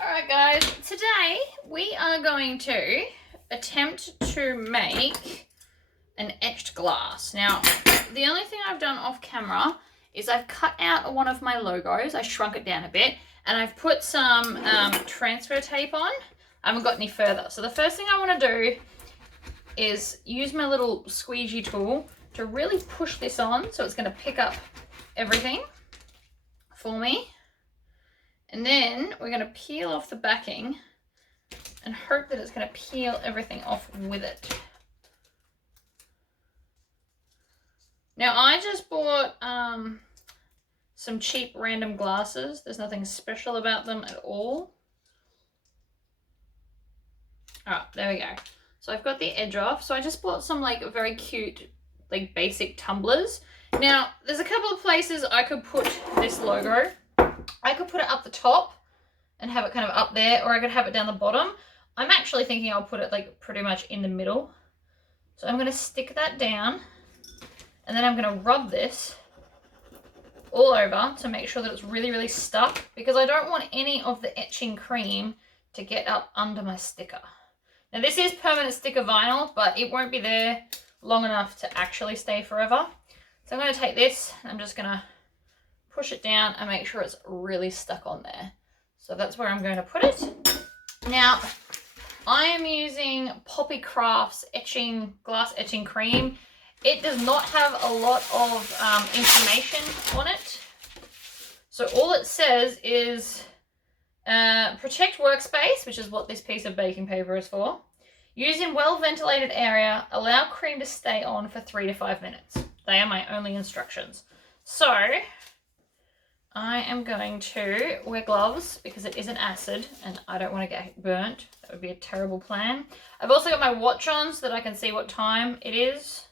Alright guys, today we are going to attempt to make an etched glass. Now, the only thing I've done off camera is I've cut out one of my logos. I shrunk it down a bit and I've put some transfer tape on. I haven't got any further. So the first thing I want to do is use my little squeegee tool to really push this on so it's going to pick up everything for me. And then we're going to peel off the backing and hope that it's going to peel everything off with it. Now I just bought some cheap random glasses. There's nothing special about them at all. Alright, there we go. So I've got the edge off. So I just bought some like very cute like basic tumblers. Now there's a couple of places I could put this logo. I could put it up the top and have it kind of up there, or I could have it down the bottom. I'm actually thinking I'll put it like pretty much in the middle. So I'm going to stick that down and then I'm going to rub this all over to make sure that it's really, really stuck, because I don't want any of the etching cream to get up under my sticker. Now this is permanent sticker vinyl, but it won't be there long enough to actually stay forever. So I'm going to take this, I'm just going to push it down and make sure it's really stuck on there. So that's where I'm going to put it. Now, I am using Poppy Crafts glass etching cream. It does not have a lot of information on it. So all it says is protect workspace, which is what this piece of baking paper is for. Use in well-ventilated area. Allow cream to stay on for 3 to 5 minutes. They are my only instructions. So I am going to wear gloves because it is an acid and I don't want to get burnt. That would be a terrible plan. I've also got my watch on so that I can see what time it is.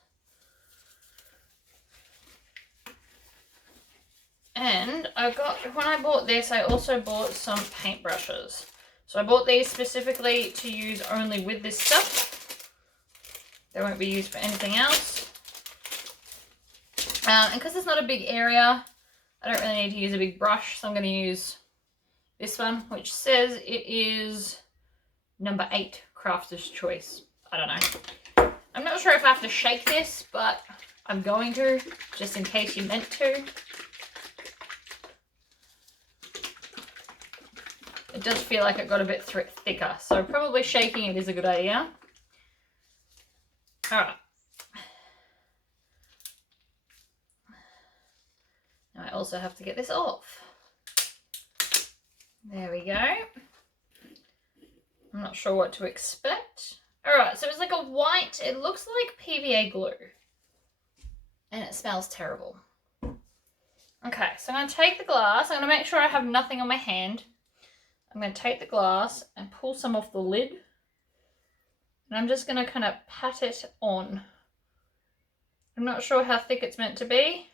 And when I bought this, I also bought some paintbrushes. So I bought these specifically to use only with this stuff. They won't be used for anything else. And because it's not a big area, I don't really need to use a big brush, so I'm going to use this one, which says it is number 8, Crafter's Choice. I don't know. I'm not sure if I have to shake this, but I'm going to, just in case you meant to. It does feel like it got a bit thicker, so probably shaking it is a good idea. Alright. Now I also have to get this off. There we go. I'm not sure what to expect. Alright, so it's like a white, it looks like PVA glue. And it smells terrible. Okay, so I'm going to take the glass. I'm going to make sure I have nothing on my hand. I'm going to take the glass and pull some off the lid. And I'm just going to kind of pat it on. I'm not sure how thick it's meant to be.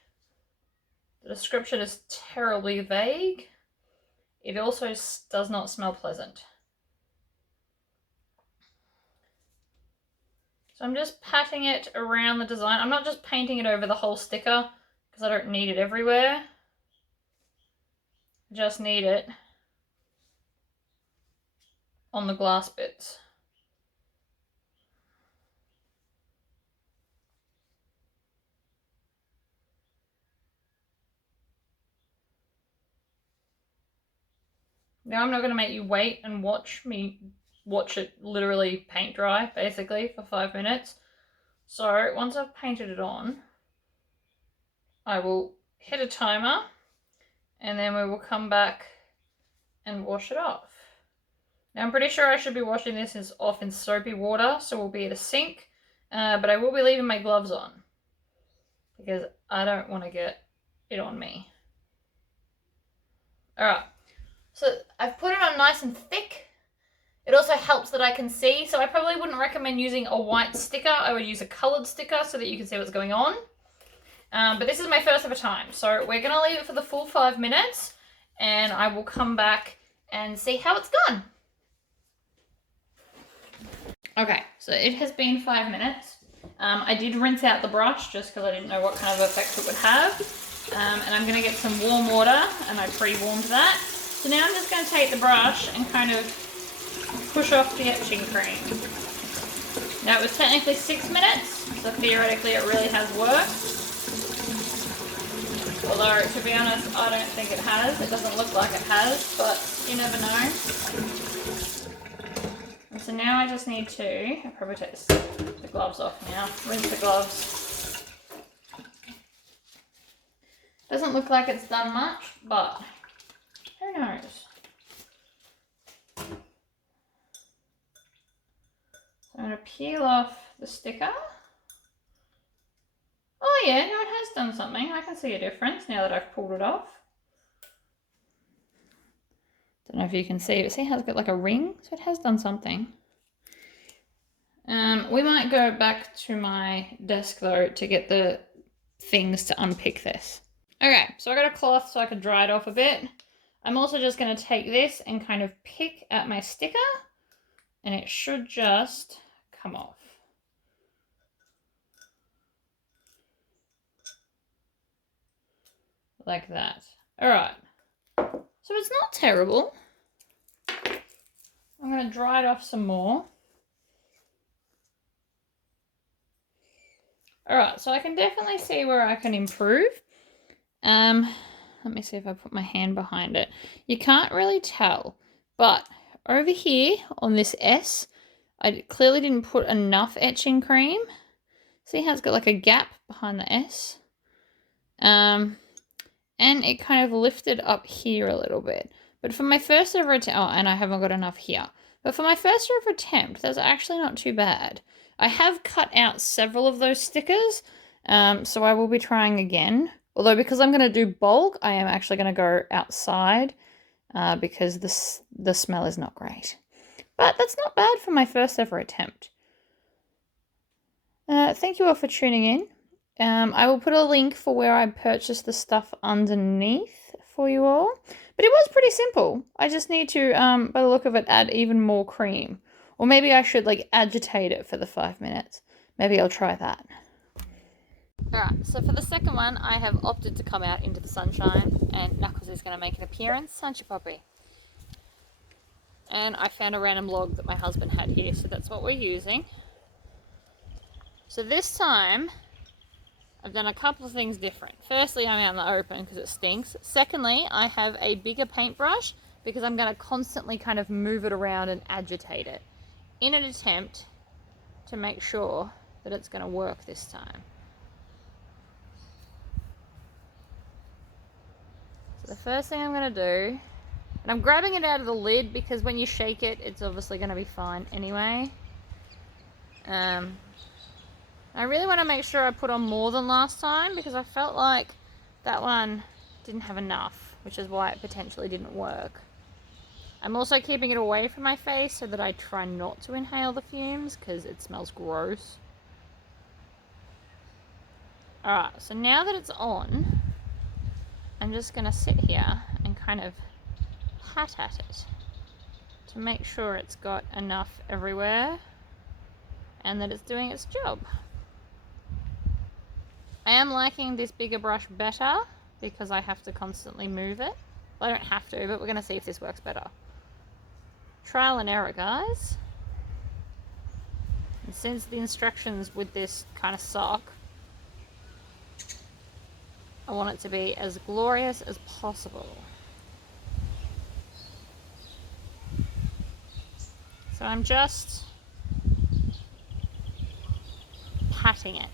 The description is terribly vague. It also does not smell pleasant. So I'm just patting it around the design. I'm not just painting it over the whole sticker because I don't need it everywhere. I just need it on the glass bits. Now I'm not going to make you wait and watch it literally paint dry, basically, for 5 minutes. So once I've painted it on, I will hit a timer and then we will come back and wash it off. Now I'm pretty sure I should be washing this off in soapy water, so we'll be at a sink, but I will be leaving my gloves on because I don't want to get it on me. Alright. So I've put it on nice and thick. It also helps that I can see. So I probably wouldn't recommend using a white sticker. I would use a coloured sticker so that you can see what's going on. But this is my first ever time. So we're going to leave it for the full 5 minutes. And I will come back and see how it's gone. Okay, so it has been 5 minutes. I did rinse out the brush just because I didn't know what kind of effect it would have. And I'm going to get some warm water, and I pre-warmed that. So now I'm just going to take the brush and kind of push off the etching cream. Now it was technically 6 minutes, so theoretically it really has worked. Although, to be honest, I don't think it has. It doesn't look like it has, but you never know. And so now I just need to, I'll probably take the gloves off now, rinse the gloves. Doesn't look like it's done much, but who knows? So I'm going to peel off the sticker. Oh yeah, no, it has done something. I can see a difference now that I've pulled it off. Don't know if you can see, but see how it's got like a ring? So it has done something. We might go back to my desk though to get the things to unpick this. Okay, so I got a cloth so I can dry it off a bit. I'm also just going to take this and kind of pick at my sticker, and it should just come off. Like that. Alright. So it's not terrible. I'm going to dry it off some more. Alright, so I can definitely see where I can improve. Let me see if I put my hand behind it. You can't really tell, but over here on this S, I clearly didn't put enough etching cream. See how it's got like a gap behind the S? And it kind of lifted up here a little bit. But for my first ever attempt, oh, and I haven't got enough here. But for my first ever attempt, that's actually not too bad. I have cut out several of those stickers, so I will be trying again. Although because I'm going to do bulk, I am actually going to go outside because the smell is not great. But that's not bad for my first ever attempt. Thank you all for tuning in. I will put a link for where I purchased the stuff underneath for you all. But it was pretty simple. I just need to, by the look of it, add even more cream. Or maybe I should like agitate it for the 5 minutes. Maybe I'll try that. Alright, so for the second one, I have opted to come out into the sunshine. And Knuckles is going to make an appearance, aren't you, Poppy? And I found a random log that my husband had here, so that's what we're using. So this time, I've done a couple of things different. Firstly, I'm out in the open because it stinks. Secondly, I have a bigger paintbrush because I'm going to constantly kind of move it around and agitate it in an attempt to make sure that it's going to work this time. So the first thing I'm going to do, and I'm grabbing it out of the lid because when you shake it, it's obviously going to be fine anyway. I really want to make sure I put on more than last time because I felt like that one didn't have enough, which is why it potentially didn't work. I'm also keeping it away from my face so that I try not to inhale the fumes because it smells gross. Alright, so now that it's on, I'm just going to sit here and kind of pat at it to make sure it's got enough everywhere and that it's doing its job. I am liking this bigger brush better because I have to constantly move it. Well, I don't have to, but we're going to see if this works better. Trial and error, guys. And since the instructions with this kind of suck, I want it to be as glorious as possible. So I'm just patting it.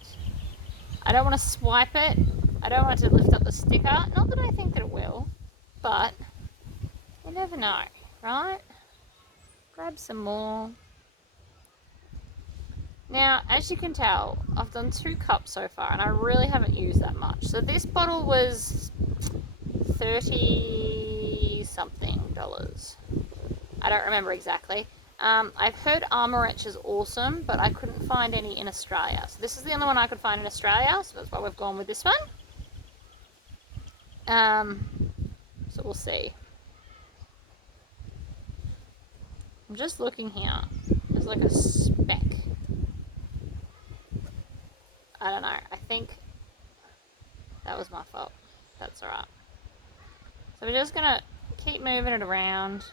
I don't want to swipe it. I don't want it to lift up the sticker. Not that I think that it will, but you never know, right? Grab some more. Now, as you can tell, I've done 2 cups so far, and I really haven't used that much. So this bottle was $30-something. I don't remember exactly. I've heard Armour Etch is awesome, but I couldn't find any in Australia. So this is the only one I could find in Australia, so that's why we've gone with this one. So we'll see. I'm just looking here. There's like a speck. I don't know. I think that was my fault. That's alright. So we're just gonna keep moving it around.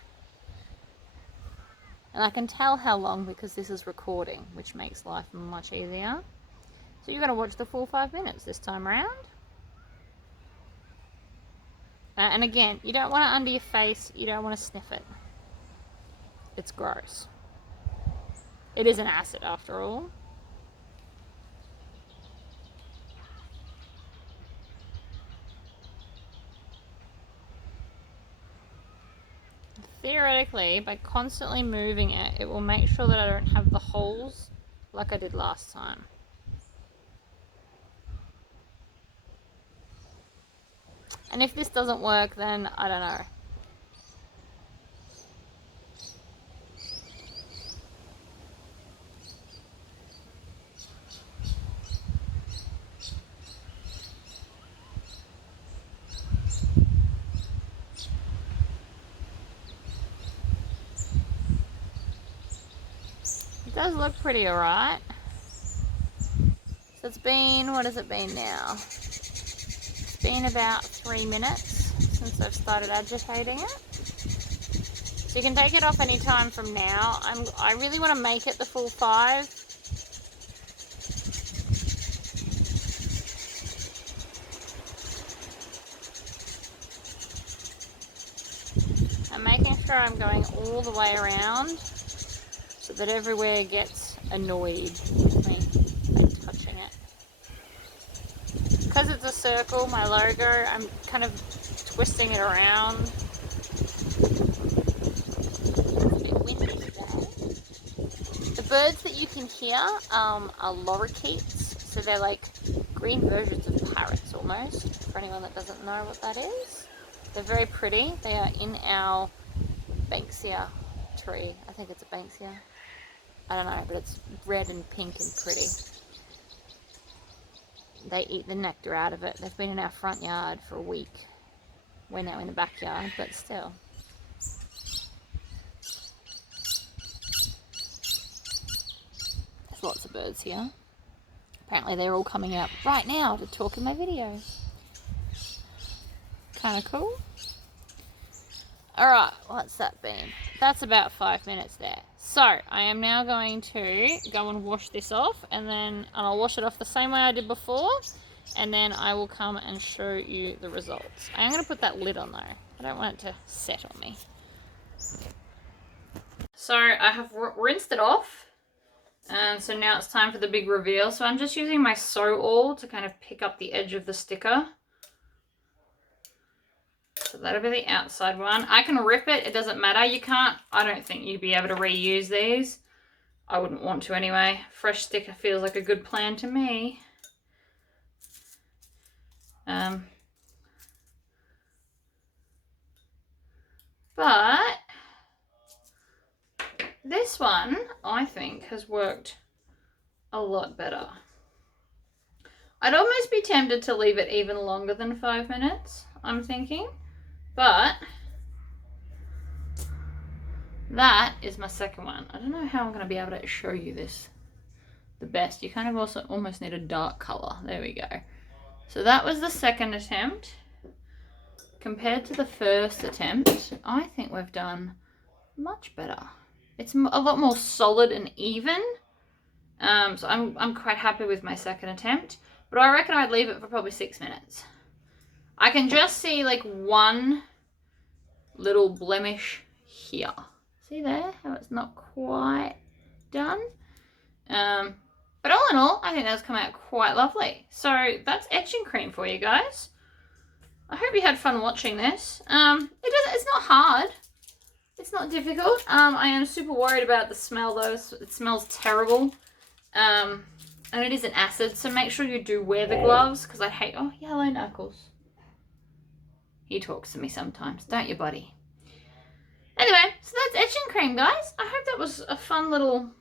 And I can tell how long because this is recording, which makes life much easier. So you're going to watch the full 5 minutes this time around. And again, you don't want it under your face. You don't want to sniff it. It's gross. It is an acid after all. Theoretically, by constantly moving it, it will make sure that I don't have the holes like I did last time. And if this doesn't work, then I don't know. It does look pretty alright. So it's been, what has it been now? It's been about 3 minutes since I've started agitating it. So you can take it off any time from now. I really want to make it the full 5. I'm making sure I'm going all the way around so that everywhere gets annoyed with me by touching it. Because it's a circle, my logo, I'm kind of twisting it around. It's a bit windy today. The birds that you can hear are lorikeets, so they're like green versions of parrots almost, for anyone that doesn't know what that is. They're very pretty. They are in our banksia tree. I think it's a banksia. I don't know, but it's red and pink and pretty. They eat the nectar out of it. They've been in our front yard for a week. We're now in the backyard, but still. There's lots of birds here. Apparently they're all coming out right now to talk in my video. Kind of cool. Alright, what's that been? That's about 5 minutes there. So, I am now going to go and wash this off, and then I'll wash it off the same way I did before, and then I will come and show you the results. I'm going to put that lid on though. I don't want it to set on me. So, I have rinsed it off, and so now it's time for the big reveal. So, I'm just using my Sew All to kind of pick up the edge of the sticker. So that'll be the outside one. I can rip it. It doesn't matter. You can't, I don't think you'd be able to reuse these. I wouldn't want to anyway. Fresh sticker feels like a good plan to me. But this one, I think, has worked a lot better. I'd almost be tempted to leave it even longer than 5 minutes, I'm thinking. But that is my second one. I don't know how I'm going to be able to show you this the best. You kind of also almost need a dark color. There we go. So that was the second attempt. Compared to the first attempt, I think we've done much better. It's a lot more solid and even. So I'm quite happy with my second attempt. But I reckon I'd leave it for probably 6 minutes. I can just see like one little blemish here. See there how it's not quite done? But all in all, I think that's come out quite lovely. So that's Etching Cream for you guys. I hope you had fun watching this. It's not hard. It's not difficult. I am super worried about the smell though. It smells terrible. And it is an acid, so make sure you do wear the gloves because I hate, oh, hello Knuckles. He talks to me sometimes, don't you, buddy? Anyway, so that's Etching Cream, guys. I hope that was a fun little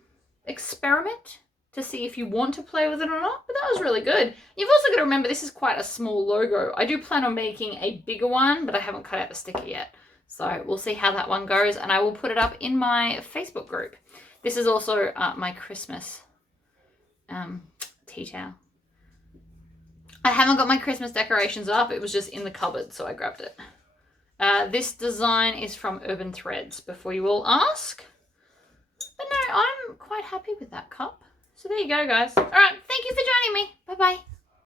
experiment to see if you want to play with it or not, but that was really good. You've also got to remember this is quite a small logo. I do plan on making a bigger one, but I haven't cut out the sticker yet. So we'll see how that one goes, and I will put it up in my Facebook group. This is also my Christmas tea towel. I haven't got my Christmas decorations up. It was just in the cupboard, so I grabbed it. This design is from Urban Threads, before you all ask. But no, I'm quite happy with that cup. So there you go, guys. All right, thank you for joining me. Bye-bye.